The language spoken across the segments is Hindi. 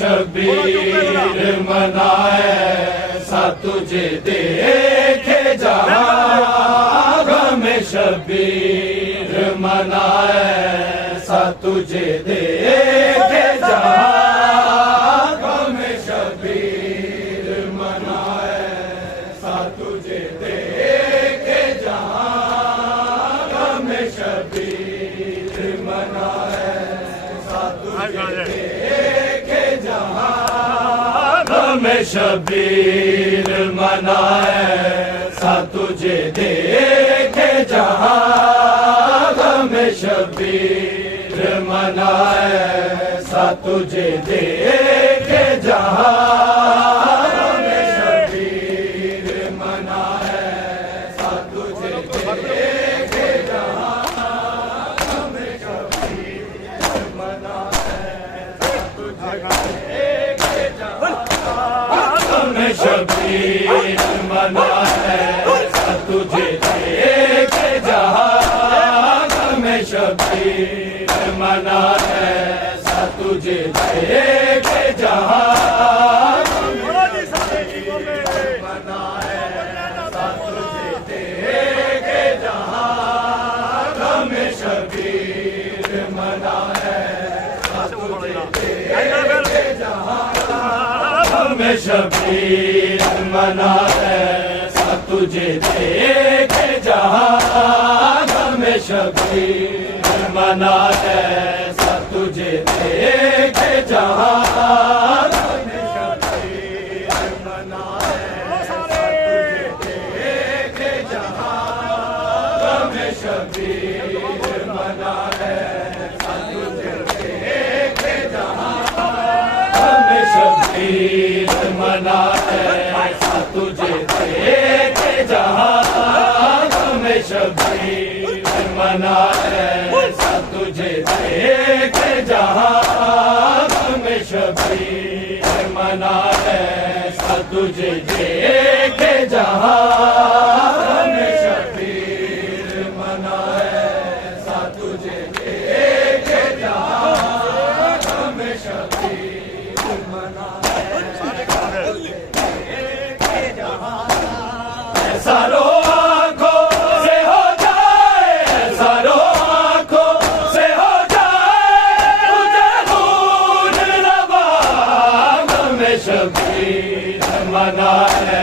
शबीर मनाए सा तुझे देखे जहाँ गम शबीर मनाए सा तुझे देखे जहाँ गम शबीर मनाए सा तुझे देखे जहाँ गम शबीर मनाए सा तुझे में शबीर मनाए सा तुझे देखे जहाँ में शबीर मनाए सा तुझे देखे जहाँ में शबीर मनाए सा तुझे देखे जहाँ में शबीर मनाए सा तुझे देखे जहाँ में शबीर मनाए सा तुझे देखे जहाँ में शबीर मनाए सा तुझे देखे जहाँ मनाए सा तुझे देखे जहाँ में शबीर मनाए सा तुझे देखे जहाँ में शबीर मनाए सा तुझे देखे जहाँ में शबीर मनाए सा तुझे देखे जहाँ में शबीर मनाए सा तुझे देखे जहाँ में शबीर मनाए सा तुझे देखे जहाँ में शबीर मनाए सा तुझे देखे जहाँ में शबीर मनाए सा तुझे देखे जहाँ में शबीर मनाए सा तुझे देखे जहाँ में शबीर मनाए सा तुझे देखे जहाँ में शबीर मनाए सारो आँखों से हो जाए सारो आँखों से हो जाए तुझे खून रवा में शबीर मनाए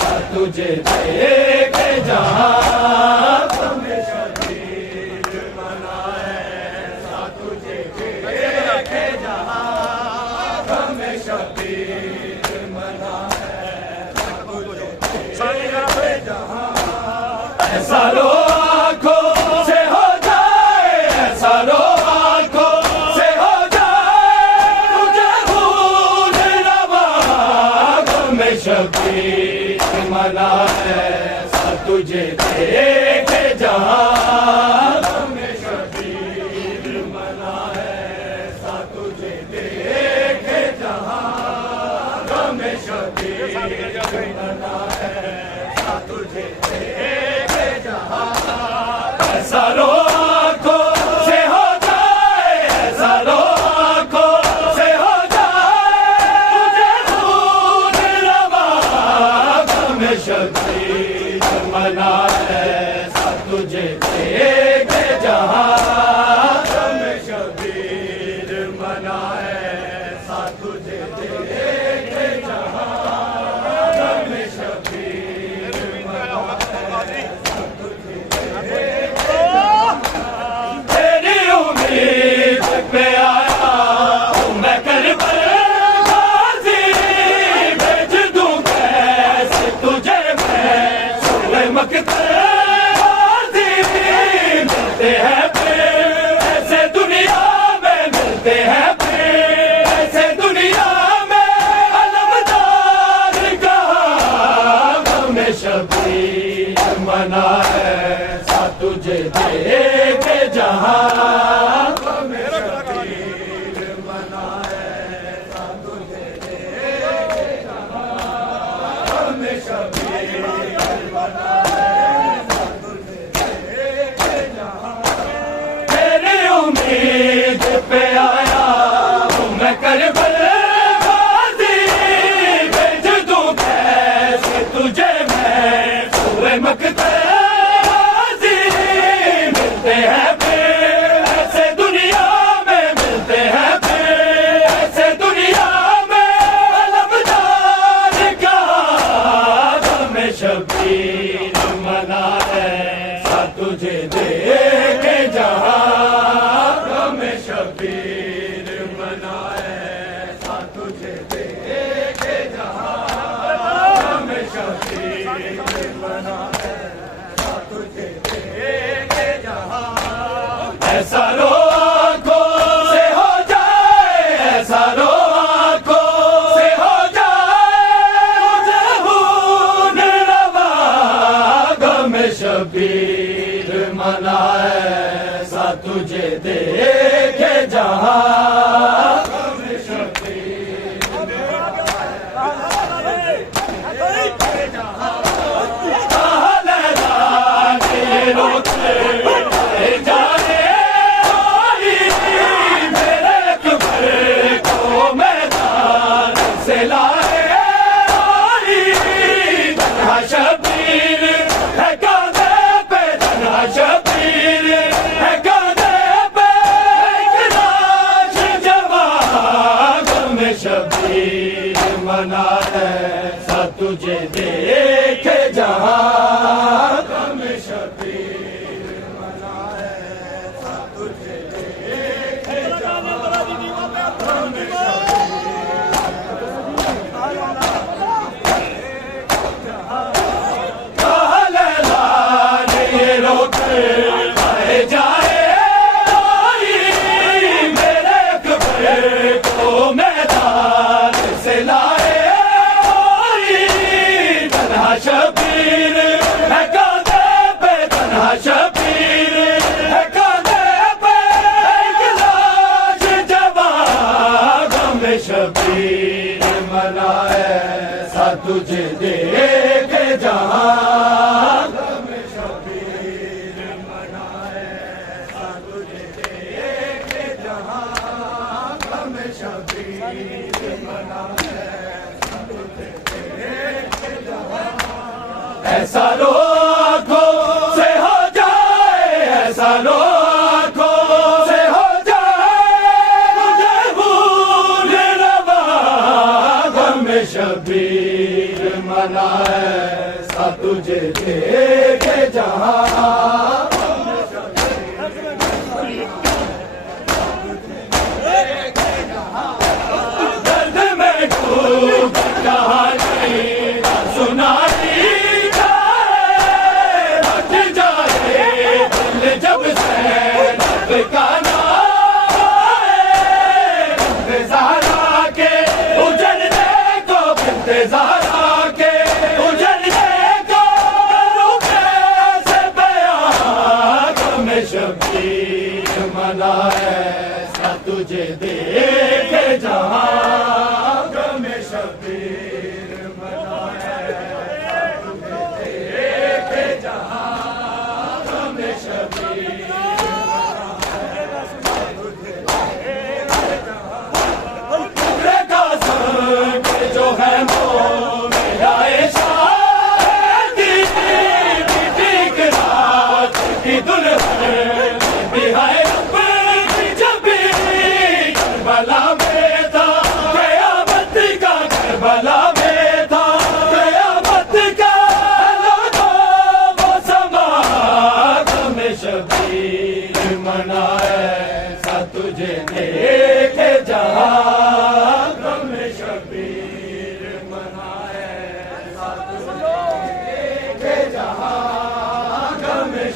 सा तुझे देखे जहाँ में शबीर मनाए सा तुझे देखे जहाँ में शबीर मनाए सारो आँखों से हो जाए सारो आँखों से हो जाए तुझे खून रवा में शबीर मनाए सा तुझे देखे जहाँ में शबीर मनाए सा तुझे देखे जहाँ में शबीर मनाए सा तुझे देखे जहाँ सारो आँखों से हो जाए सारो आँखों से हो जाए तुझे खून रवा में शबीर मनाए सा तुझे देखे जहाँ में शबीर मनाए सा तुझे देखे जहाँ में शबीर मनाए सा तुझे देखे जहाँ मकते बाजी मिलते हैं फिर, ऐसे दुनिया में मिलते हैं फिर, ऐसे दुनिया में अलमदार कहा हमें शबीर मना है सा तुझे देखे जहां हमें शबीर मना है सा तुझे देखे जहां हमें शबीर मना है सा तुझे देखे जहां तेरी उम्मीद पे आया हूं मैं करबल गाजी भेज दूं कैसे तुझे मैं हुए मकते बाजी मिलते हैं फिर, ऐसे दुनिया में मिलते हैं फिर, ऐसे दुनिया में अलमदार कहा हमें शबीर मना है सा तुझे देखे जहां हमें शबीर मना है सा तुझे देखे जहां हमें शबीर मना है सा तुझे देखे जहां ऐसा रो आंखों से हो जाए, ऐसा रो आंखों से हो जाए मुझे खून रवा गम शबीर मना है सा तुझे देखे जहां गम शबीर शबीर है कांधे पे तन्हा शबीर है कांधे पे एक लाश जवान गम शबीर मना है सा तुझे देखे जहां गम शबीर मना है सा तुझे देखे जहां गम शबीर है कांधे पे तन्हा शबीर है कांधे पे एक लाश जवान गम शबीर मना है सा तुझे देखे जहां गम शबीर मना है सा तुझे देखे जहां गम शबीर मना है सा तुझे देखे जहां ऐसा रो आंखों से हो जाए, ऐसा रो आंखों से हो जाए मुझे भूल रवा गम शबीर मना है सा तुझे देखे जहां दर्द में डूब कहानी सुनाई जब से का नाम आए ज़हरा के उजड़ने को ज़हरा के उजड़ने को करूं कैसे बयां गम शबीर मना है सा तुझे देखे जहां गम शबीर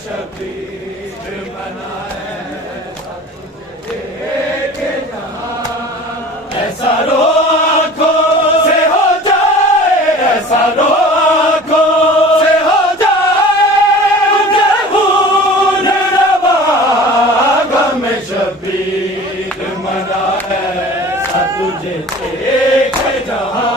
शबीर मनाए ऐसा रो आँखों से हो जाए ऐसा रो आँखों से हो जाए खून रवा गम शबीर मनाए ऐसा तुझे देख जहाँ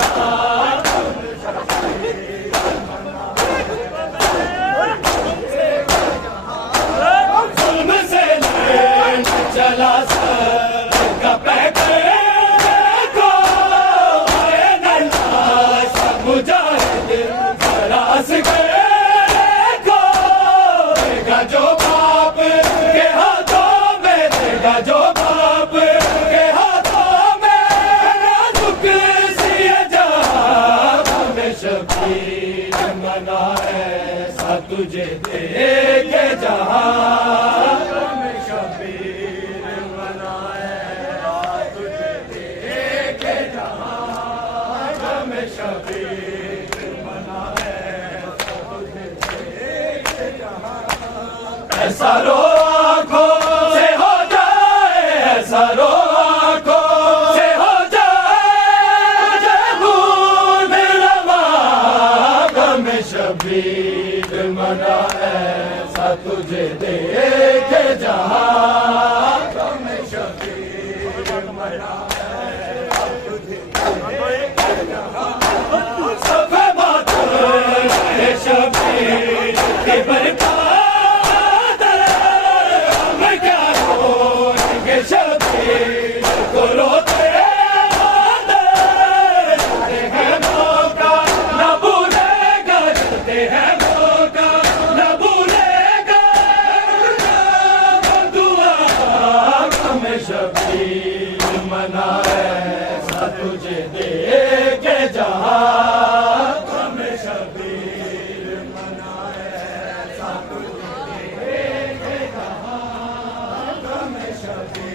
चला सबका पैकर देखो आए नल्ला सब मुजाहिद सरास कर देखो देगा जो बाप के हाथों में देगा जो बाप के हाथों में नाजुक सी जहाँ हमें शबीर मनाए ऐसा तुझे देखे जहाँ ऐसा रो आँखों से हो जाए ऐसा रो आँखों से हो जाए खून रवा गम शबीर मनाए ऐसा तुझे देखे जहाँ गम शबीर मनाए सफे मातम शबीर के बरकत शबीर को रोते हैं मौका न भूलेगा देते हैं मौका न भूलेगा दुआ हमें शबीर मनाए ऐसा तुझे देखे जहाँ हमें शबीर मनाए ऐसा तुझे देखे जहाँ हमें शबीर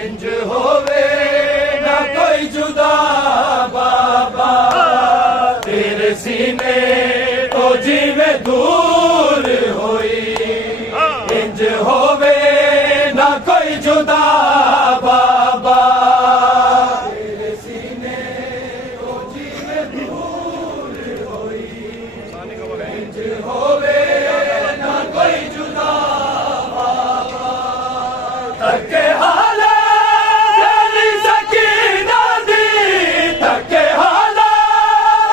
इंज होवे ना कोई जुदा बाबा तेरे सीने तो जीवे दूर होई इंज होवे ना कोई जुदा बाबा तेरे सीने तो जीवे दूर होई इंज होवे ना कोई जुदा बाबा तके हाला तेरी सकीना दी तके हाला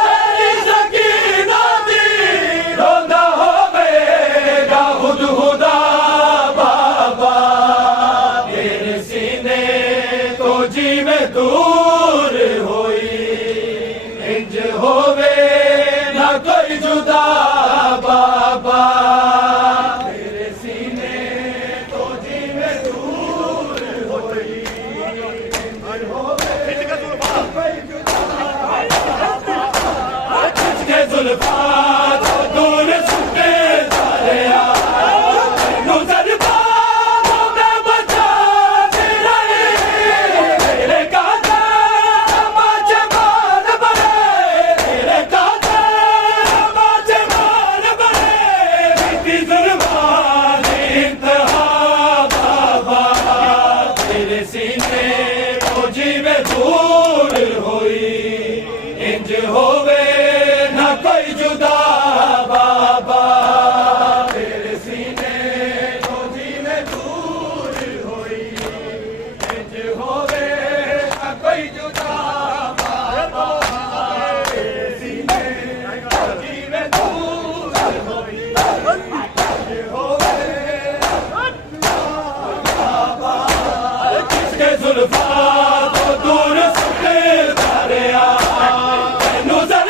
तेरी सकीना दी रोंदा होवेगा हुदहुदा बाबा तेरे सीने तो जीवे दूर होई इंज होवे ना कोई जुदा बाबा तेरे सीने तो जीवे दूर होई इंज होवे किसके जुल्फा तो दूर सुटे सारे नूज़र बाबों में बचा तेरा तेरे कांटे माचे मार बने तेरे कांटे माचे मार बने बीती जुल्फान इंतहा बाबा तेरे सीने तो जीवे दूर होई इंज होवे ना कोई जुदा बाबा तेरे सीने तो जीवे दूर होई इंज होवे ना कोई जुदा बाबा तेरे सीने तो जीवे दूर होई इंज होवे बाबा किसके जुल्फा तो दूर सुटे दरिया नूज़र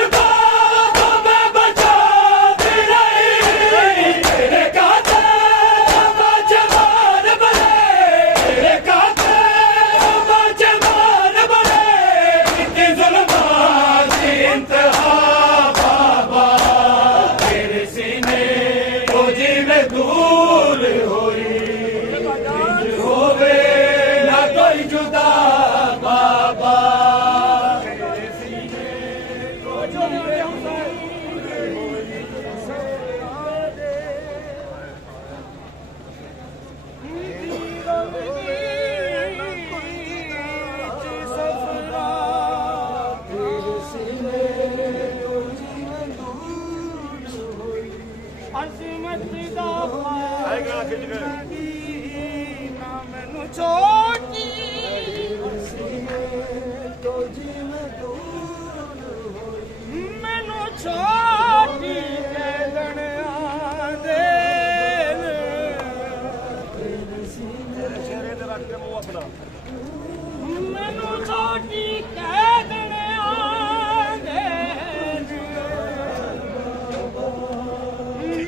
कोटी कैद ने आगे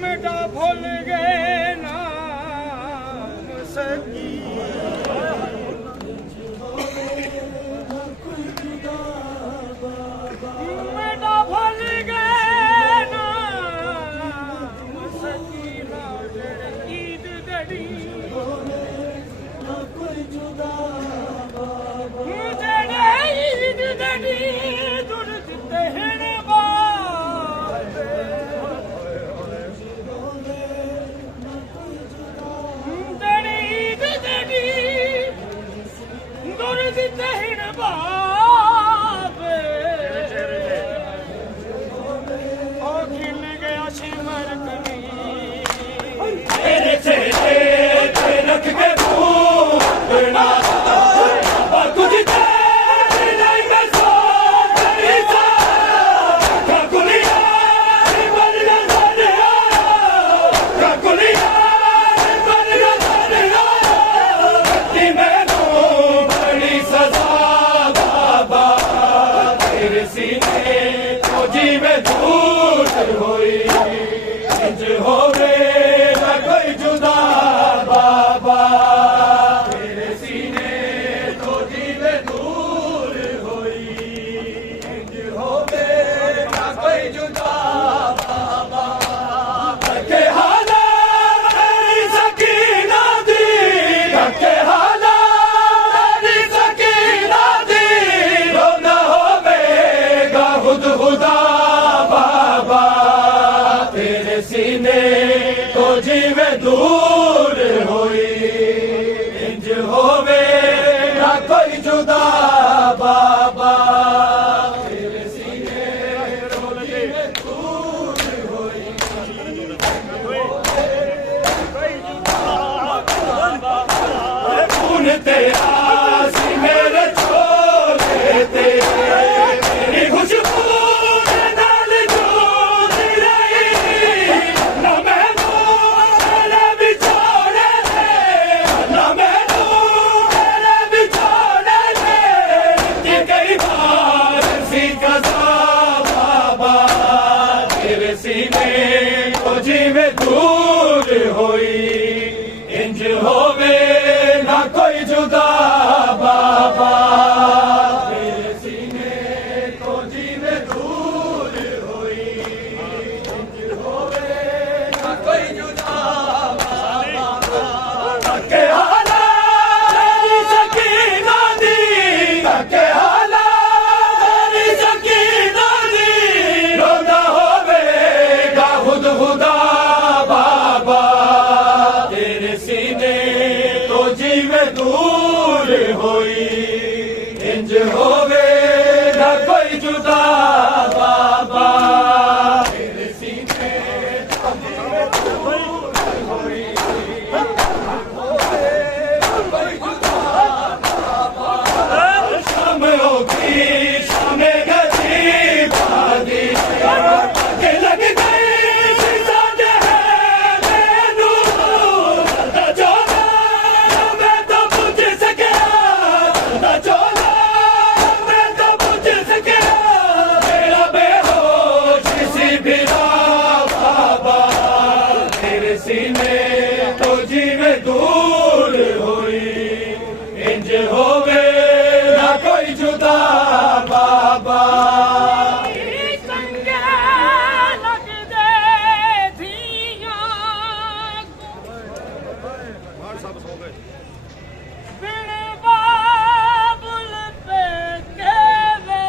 मिटा भूल गए नाम सकी मिटा भूल गए नाम सकी ईद गड़ी ईद गड़ी दुर्द तहन ईद गड़ी दुर्द तहन बाप ओ खिल गया सिमर कनी तेरे चेहरे पे रख के भूलना और कुछ तेरे नहीं मैं सो नहीं सा काकुलिया मर गया काकुलिया मर गया कि मैनू बड़ी सजा बाबा तेरे सीने तो जीवे झूठ होई इंज होवे ना कोई जुदा बाबा तेरे सीने तो जीवे दूर होई इंज होवे ना कोई जुदा बाबा के हाला मेरी सकीना दी के हाला मेरी सकीना दी रोना होवेगा खुद खुदा बाबा तेरे सीने तो जीवे दूर होई इंज होवे ना कोई जुदा बाबा तेरे सीने तो जीवे दूर होई खून तेरा सी मेरे छोड़े तेरे तेरी खुशबू के नाल जोड़ी रही ना मैनू तेरे बिछोड़े दे ना मैनू तेरे बिछोड़े दे कि कई बार सी कसा बाबा तेरे सीने तो जीवे दूर होई इंज होवे ना कोई जुदा बाबा तेरे सीने तो जीवे दूर होई इंज होवे ना कोई जुदा बाबा के हाला मेरी सकीना दी के हाला मेरी सकीना दी रोना होवेगा खुद खुदा बाबा तेरे सीने तो जीवे दूर होई इंज होवे ना कोई जुदा बाबा तेरे सीने तो जीवे दूर होई कोई जुदा बाबा शाम होगी शाम गजी बादी के लग गई साजे है मैनू चलता चोला मैं तो पूछ सके चलता चोला मैं तो पूछ सके मेरा बेहोश सी बिना बाबा तेरे सीने तो जीवे दूर होई इंज होवे ना कोई जुदा बाबा चंगे लगदे थियां बिन बाबुल पे केवे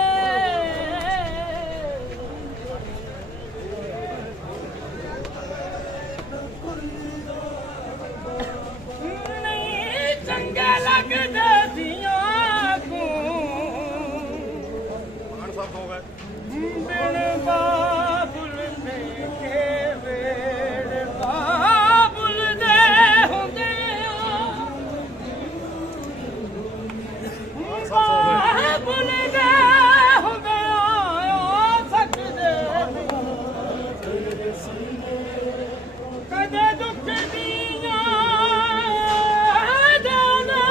नहीं चंगे लगदे थियां को बिन बाबुल पे केवे बाबुल दे हुंदे बाबुल दे हुंदे सकदे कदे दुख दियां दाना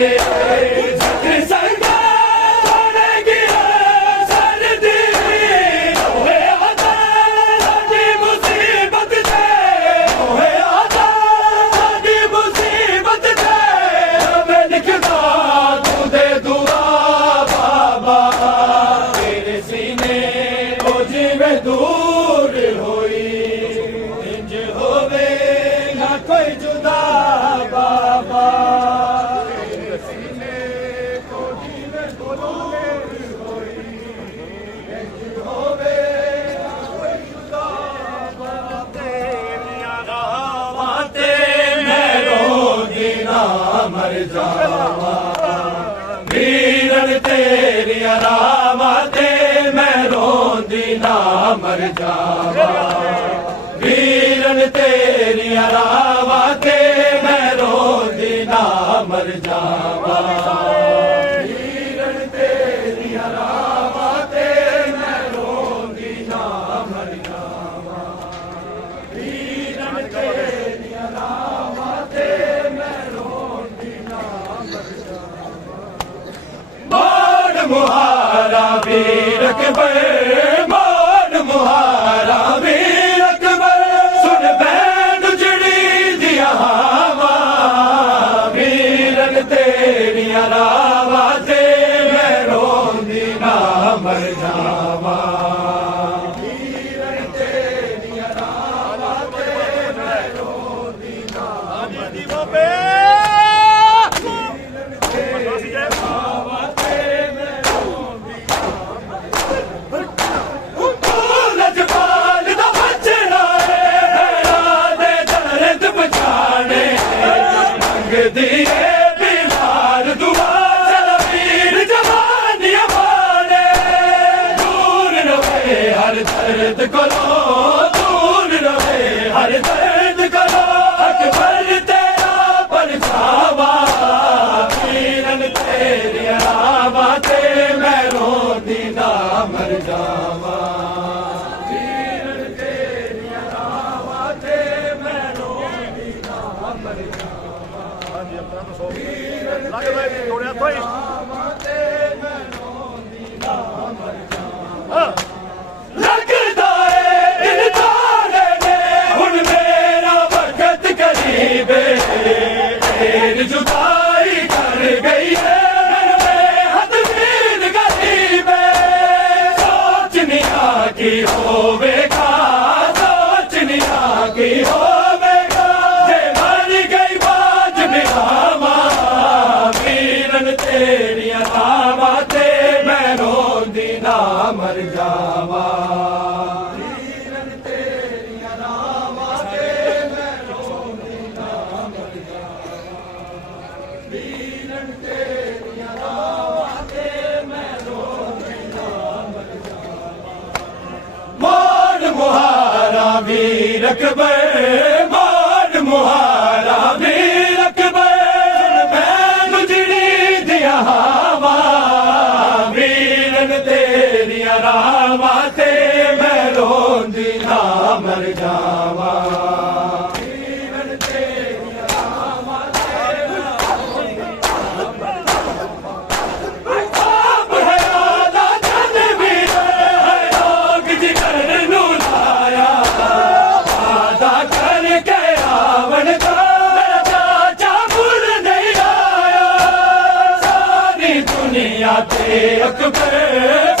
सत संगा सोने गिरा सरदी होए आता साडी मुसीबत ते होए आता साडी मुसीबत ते मैं लिखदा तू दे दुआ बाबा तेरे सीने ओ जिवें दूर होई इंज होवे ना कोई जुदा बाबा मर जावा वीरन तेरिया रामा ते मैं रोंदी ना मर जावा वीरन तेरिया रामा ते मैं रोंदी ना मर जावा वीरन तेरिया रामा ते मैं रोंदी ना मर जावा वीरन तेरिया रामा ते मैं मान मुहारा वीर अकबर मान मुहारा वीर अकबर सुन बैन जड़ी दिया हवा वीरन तेरिया रावा ते मैं रोंदी ना मर जावा वीरन तेरिया रावा ते मैं रोंदी ना मर जावा दिए बीमार दुआ चल वीर जवानियां माने दूर रहे हर दर्द करो दूर रहे हर दर्द करो अकबर तेरा परछावा वीरन तेरिया रावा ते मैं रोंदी ना मर जावा वीरन तेरिया रावा ते मैं रोंदी ना मर जावा लगदा है दिल तारे ने हुन मेरा वक्त करीबे तेरी जुदाई कर गई है मेरे हद मीर गरीबे सोचनिया की होवेगा सोचनिया की होवेगा जे मर गई बाज निभावा वीरन तेरिया रावा ते मैं रोंदी ना मर जावा वीरन तेरिया रावा ते मैं रोंदी ना मर जावा वीरन तेरिया रावा ते मैं रोंदी ना मर जावा मान मुहारा वीर अकबर मान मुहारा वीर अकबर मैं गुजरी दिया हवा वीरन तेरिया रावा ते मैं रोंदी ना मर जावा वीरन तेरिया रावा ते मैं रोंदी ना मर जावा आप है आला जन वीर है लोग जिगर नू लाया वादा करके रावण का मेरा चाचा भूल नहीं आया सारी दुनिया ते अकबर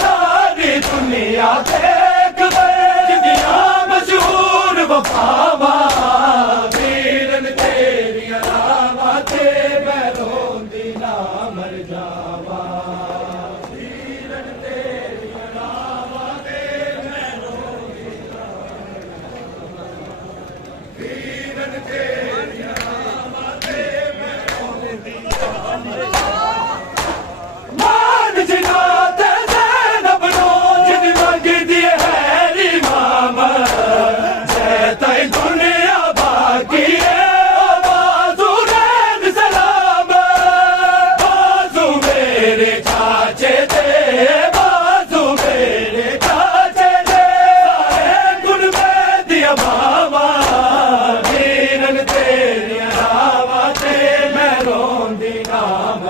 सारी दुनिया ते अकबर जिंदिया मशहूर वफावा वीरन तेरिया रावा ते मैं रोंदी ना मर जावा वीरन तेरिया रावा ते मैं रोंदी ना वीरन तेरिया रावा ते मैं रोंदी ना मान जिना ते ज़ैनब नो जिन मंग दिए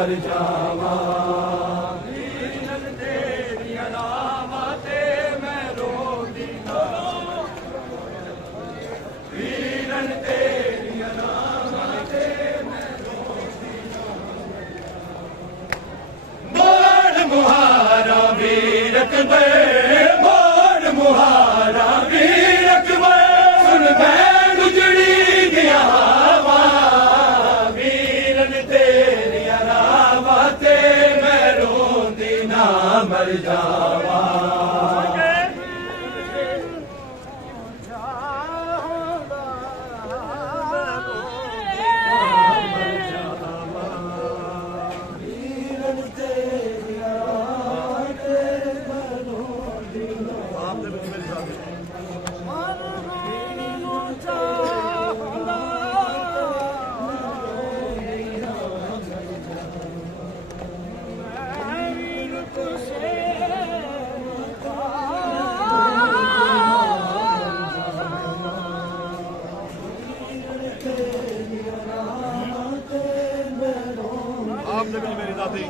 ਮਰ ਜਾਵਾਂ ਵੀਰਨ ਤੇਰੀਆਂ ਰਾਵਾਂ ਤੇ ਮੈਂ ਰੋਂਦੀ ਨਾ ਵੀਰਨ ਤੇਰੀਆਂ ਰਾਵਾਂ ਤੇ ਮੈਂ ਰੋਂਦੀ ਨਾ ਮੋੜ ਮੁਹਾਰਾ ਵੀਰ ਅਕਬਰ ਮੋੜ ਮੁਹਾਰਾ ਵੀਰ ਅਕਬਰ ਸੁਣ ਭੈਣ ਉਜੜੀ ਗਿਆ ਮਰ ਜਾਵਾਂ ਵੀਰਨ ਤੇਰੀਆਂ ਤੇ ਮਰੋਂਦੀ ਆਪ ਦੇ ਮੇਰੇ ਸਾਥ ਮਰ ਨੂੰ ਚਾਹੁੰਦਾ आप जब मेरे साथी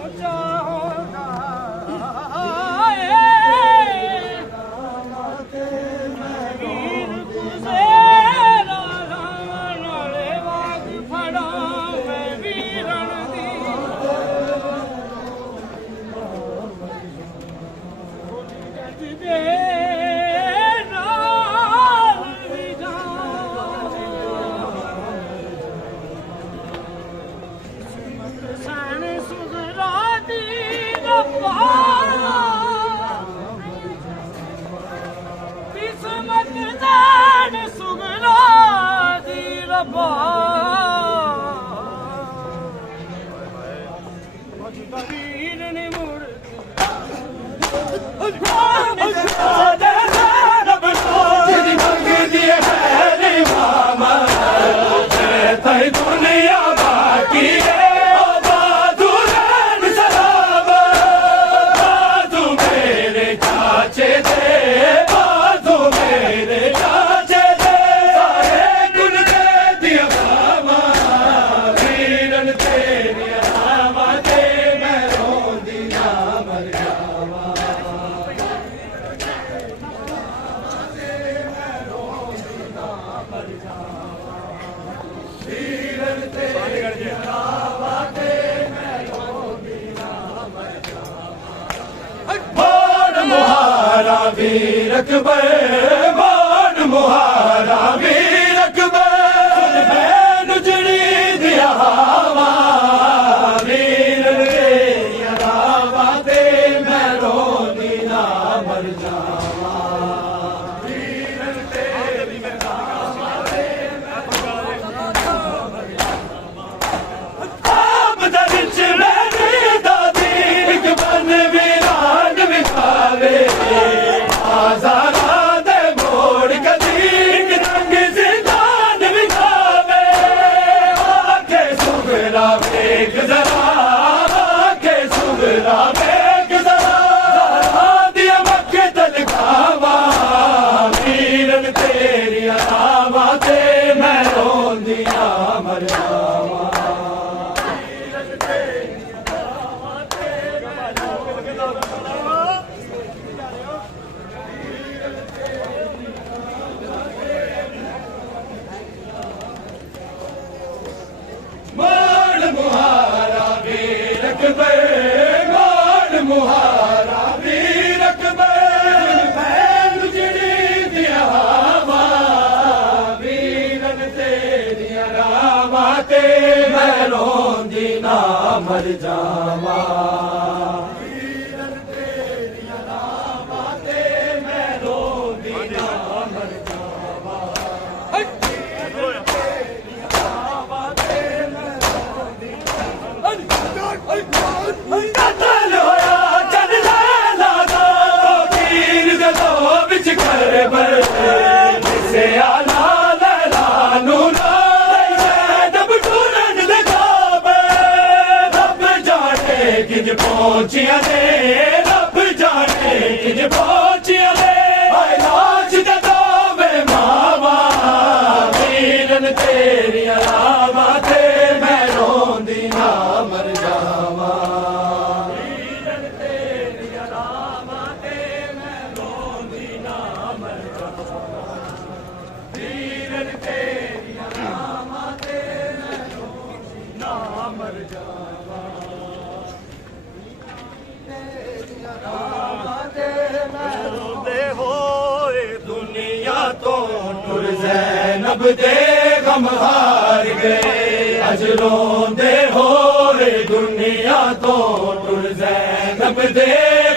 किस्मत जान सुगना दी रब्बा वीर ने मुड़ तेरी मंगदी है रे मामा तेरी दुनिया बाकी है वीर अकबर मान मुहारा वीर अकबर भैन उजड़ी दिया हवा वीरन तेरिया रावा ते मैं रोंदी ना मर जावा वीरन तेरिया रावा ते मैं रोंदी ना मर जावा आप दा विच मेरी दादी एक बन वीरान विखावे मुहारा वीर अकबर भैन उजड़ी दिया हवा वीरन तेरिया रावा ते मैं रोंदी ना मर जावा वीरन तेरिया रावा ते मैं रोंदी ना मर जावा वीरन तेरिया रावा ते मैं रोंदी पहुंचिया ने रब जाने किज पहुंचिया ने हाय लाज दे मावा वीरन तेरिया रावा ते मैं रोंदी ना मर जावा दुनिया तो टुर ज़ैनब दे गम हार गए अज रोंदे होए दुनिया तो टुर ज़ैनब दे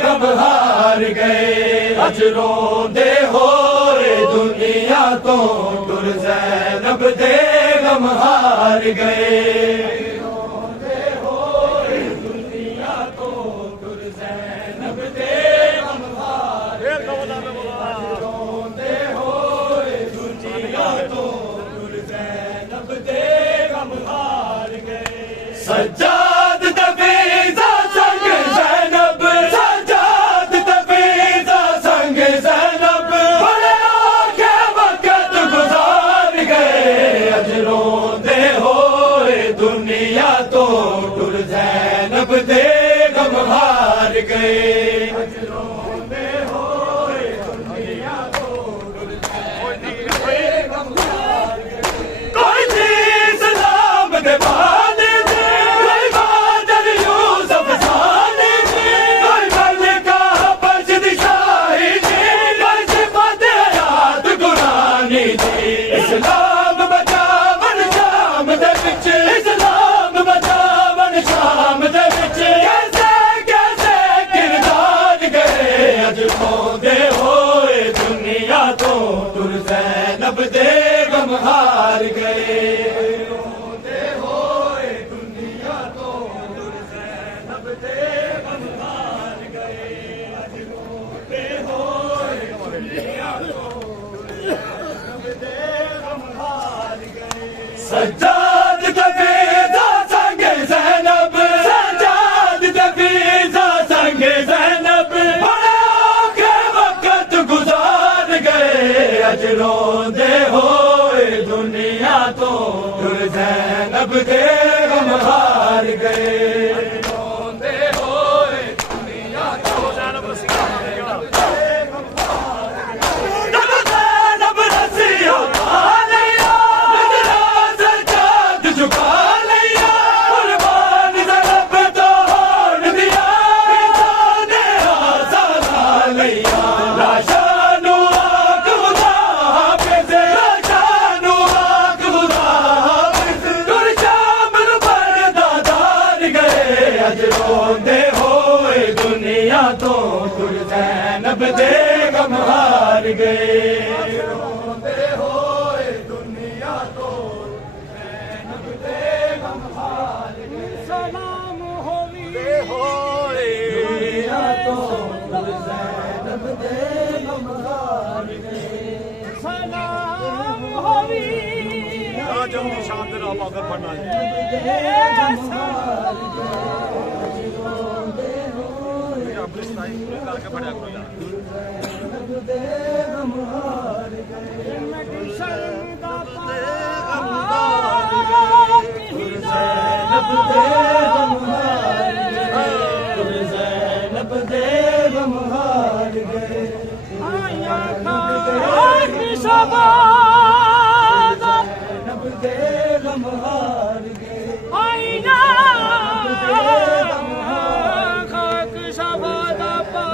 गम हार गए अज रोंदे होए दुनिया तो टुर ज़ैनब दे गम हार गए रोंदे होए दुनिया तो टुर ज़ैनब दे गम हार गए सज्जाद तफीज़ा संग ज़ैनब सज्जाद तफीज़ा संग ज़ैनब बड़े औखे वक़्त गुज़ार गए अज रोंदे होए दुनिया तो टुर ज़ैनब दे गम हार गए अज रोंदे होए दुनिया तो टुर ज़ैनब दे गम हार गए कोई नहीं सलाम दे इस्लाम बचावन शाम दे विच इस्लाम बचावन शाम दे विच कैसे कैसे किरदार गए अज रोंदे होए दुनिया तो टुर ज़ैनब दे गम हार गए रोंदे होए दुनिया तो टुर ज़ैनब दे गम हार गए अज रोंदे होए दुनिया तो सज्जाद तफीज़ा संग ज़ैनब सज्जाद तफीज़ा संग ज़ैनब बड़े औखे वक़्त गुज़ार गए अज रोंदे होए दुनिया तो टुर ज़ैनब दे गम हार गए रोंदे होए दुनिया तो ज़ैनब रसिया रोंदे होए दुनिया तो टुर ज़ैनब दे गम हार गए रोंदे होए दुनिया तो ज़ैनब दे गम हार गए सलाम होवी होए दुनिया तो टुर ज़ैनब दे गम हार गए सलाम होवी जब निशान दे नाम अगर पढ़ना है करके पढ़ा करो यार ज़ैनब दे गम हार गए ज़ैनब दे गम हार गए आईना खाक शबादा पा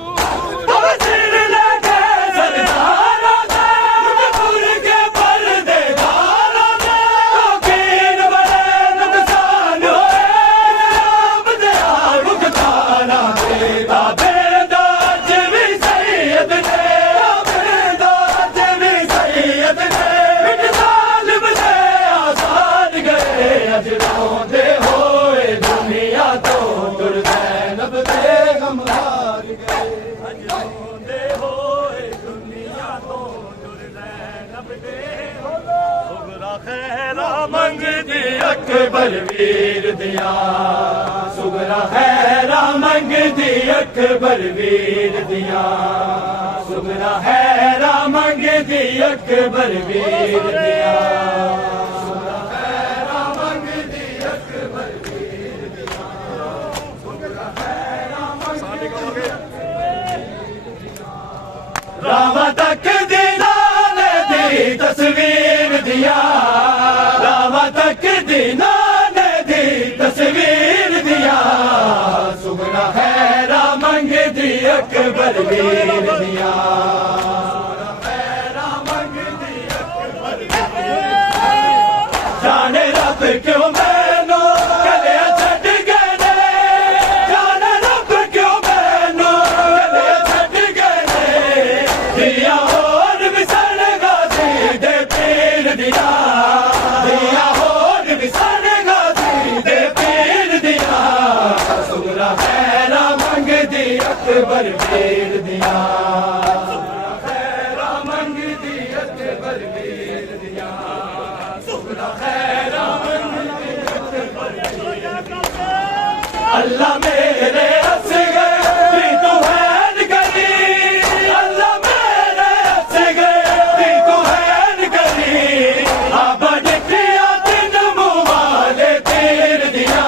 सिर लगे सरदारों से मुजफ्फर के पर्देदारों से शौकीन बड़े नुकसान हुए जनाब दया मुख्तारा से ताबेदार भी सैयद ने ताबेदार भी सैयद ने मिट जालिम से आसान गए अज रोंदे होए दुनिया तो दुर्दैनब बेगम हार गए अज रोंदे होए दुनिया तो दुर्दैनब बेगम सुगरा खैरा मंगदी अकबर वीर दिया सुगरा खैरा मंगदी अकबर वीर दिया सुगरा खैरा मंगदी अकबर वीर दिया सुगरा खैरा मंगदी अकबर वीर दिया सुगरा खैरा मंगदी रामा तक दीदार दी तस्वीर दिया रामा तक दीदार दी तस्वीर दिया सुगरा खैरा मंगदी अकबर वीर दिया खैरा मंगदी अकबर जाने रब क्यों मैनू कदे छड़ गए ने जाने रब क्यों मैनू कदे छड़ गए ने दिया होर विसर गाजी दे पीर दिया दिया होर विसर गाजी दे पीर दिया सुगरा खैरा मंगदी अकबर वीर दिया सुगरा खैरा मंगदी अकबर वीर दिया सुगरा खैरा मंगदी अकबर अल्लाह मेरे असगर भी तू हैन करी अल्लाह मेरे असगर भी तू हैन करी आबा डिठिया दिन मुवाले तीर दिया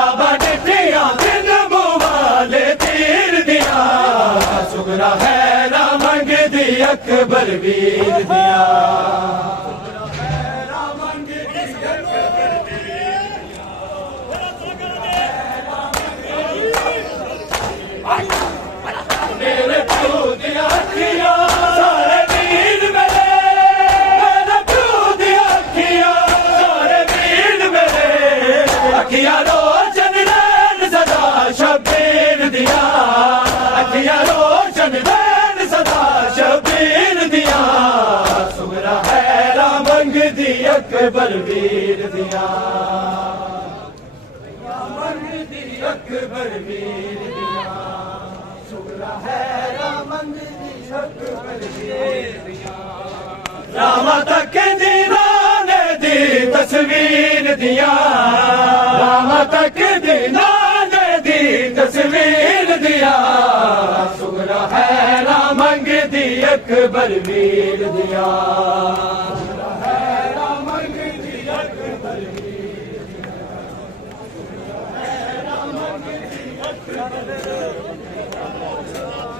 आबा डिठिया दिन मुवाले तीर दिया सुगरा खैरा मंगदी अकबर वीर दिया सुगरा खैरा मंगदी अकबर मेरे प्यो दिया अखियां सारे वीर मेरे मेरे प्यो दिया अखियां सारे वीर मेरे अखियां रोशन रैन सदा शबीर दिया अखियां रोशन रैन सदा शबीर दिया सुगरा खैरा मंगदी अकबर वीर दिया मंगदी अकबर वीर दिया सुगरा खैरा मंगदी अकबर वीर दिया रामा तक दीवाने दी तस्वीर दिया रामा तक दीवाने दी तस्वीर दिया सुगरा खैरा मंगदी अकबर वीर दिया सुगरा खैरा मंगदी अकबर वीर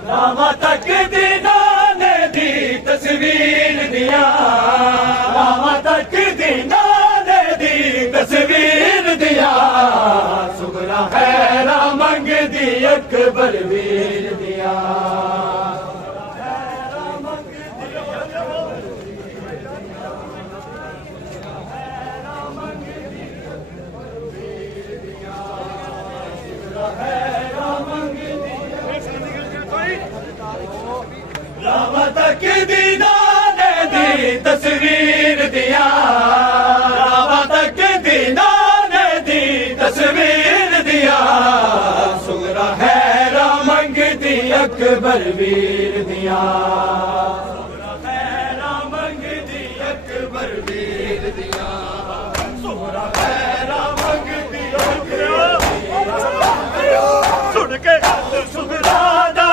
रामा तक दीदाने दी तस्वीर दिया रामा तक दीदाने दी तस्वीर दिया सुगरा खैरा मंगदी अकबर वीर दिया रामा तक दीदाने दी तस्वीर दिया रामा तक दीदाने दी तस्वीर दिया सुगरा खैरा मंगदी अकबर वीर दिया सुगरा खैरा मंगदी अकबर वीर दिया सुगरा खैरा मंगदी अकबर सुन के सुगरा दा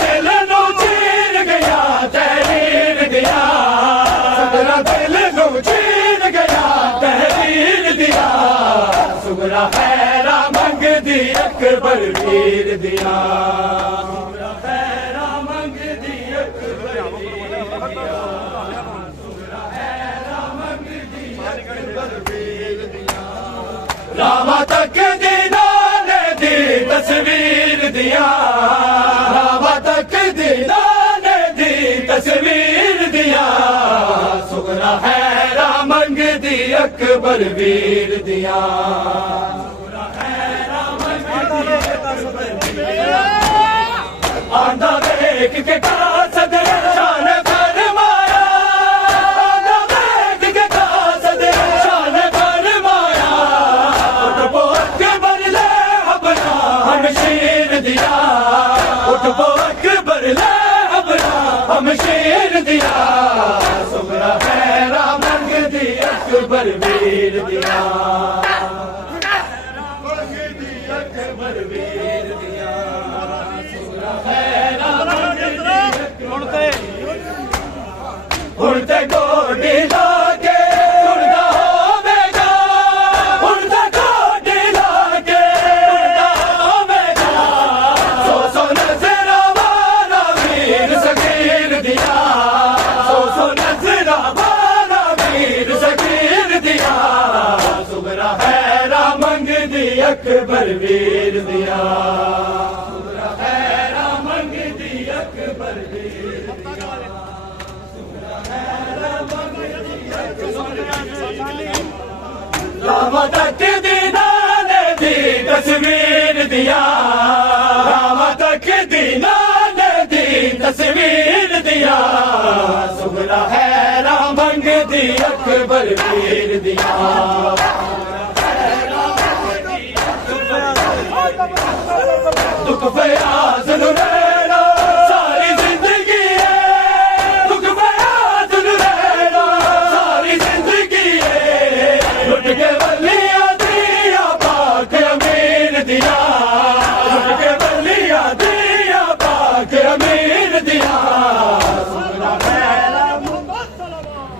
दिल नो चीर गया तहरीर दिया अकबर वीर दिया खैरा मंगदी अकबर रामा तक दीना ने दी तस्वीर दिया रामा तक दीना ने दी तस्वीर दिया सुगना है रामंग दी अकबर वीर दिया आंधा देख के कासद शान फरमाया आंधा देख के कासद शान फरमाया उठ अकबर ले अपना हम शेर दिया उठ अकबर ले अपना हम शेर दिया सुगना है रामंग दी अकबर वीर दिया अकबर वीर दिया उड़ते गोडी लाके उड़दा होवेगा उड़ते गोडी लाके उड़दा होवेगा सो नजरा वाला वीर सगीर दिया सो नजरा वाला वीर सगीर दिया सुगरा है रामंग दी अकबर वीर दिया सुगरा है रामंग दी अकबर वीर दिया रामा तक दीना ने दी तस्वीर दिया रामा तक दीना ने दी तस्वीर दिया सुगना है रामंग दी अकबर वीर दिया दुख पे